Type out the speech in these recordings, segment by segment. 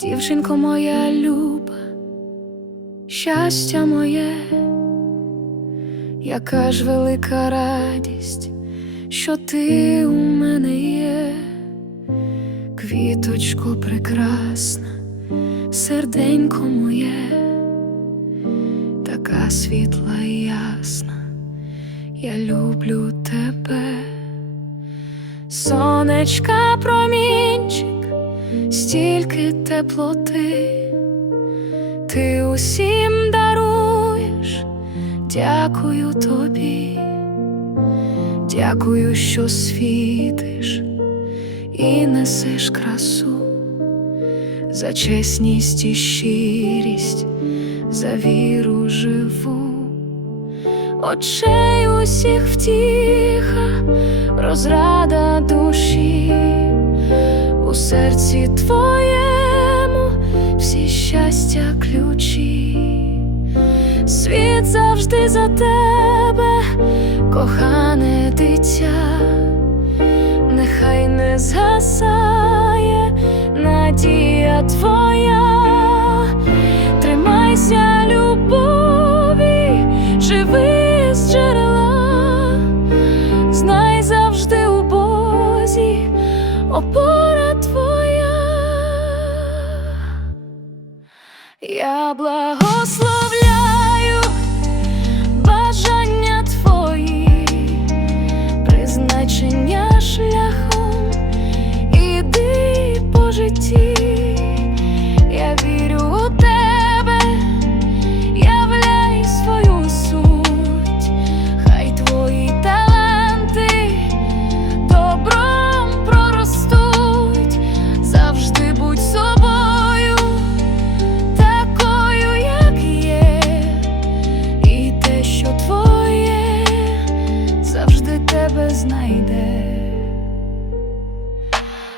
Дівчинко моя люба, щастя моє, яка ж велика радість, що ти у мене є, квіточко прекрасна, серденько моє, така світла і ясна, я люблю тебе, сонечка промінчик стільки теплоти, ти усім даруєш, дякую тобі, дякую, що світиш і несеш красу, за чесність і щирість, за віру живу, очей усіх втіха, розрада душі. у серці твоєму всі щастя ключі, світ завжди за тебе, кохане дитя, нехай не згасає надія твоя, тримайся любові, живи з джерела, знай завжди у Бозі я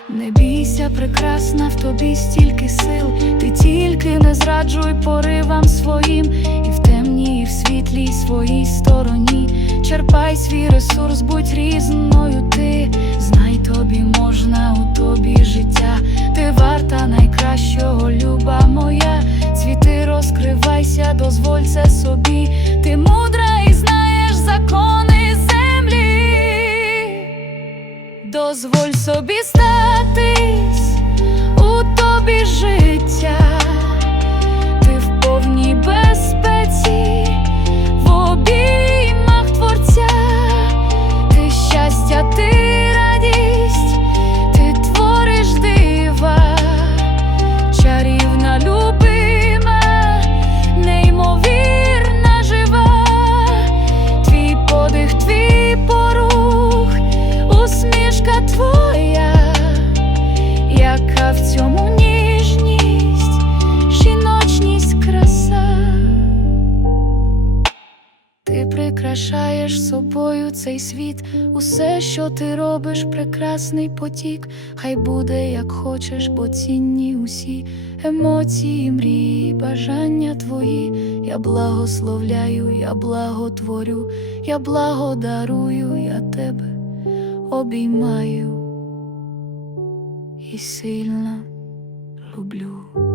Не бійся, прекрасна в тобі стільки сил, ти тільки не зраджуй поривам своїм, і в темній, і в світлій своїй стороні. Черпай свій ресурс, будь різною ти, знай тобі можна у тобі життя, ти варта найкращого, люба моя, цвіти розкривайся, дозволь це собі, ти мудра і знаєш закони землі. Дозволь собі статись Ти прикрашаєш собою цей світ, усе, що ти робиш, прекрасний потік. Хай буде, як хочеш, бо цінні усі емоції, мрії, бажання твої. Я благословляю, я благотворю, я благодарую, я тебе обіймаю і сильно люблю.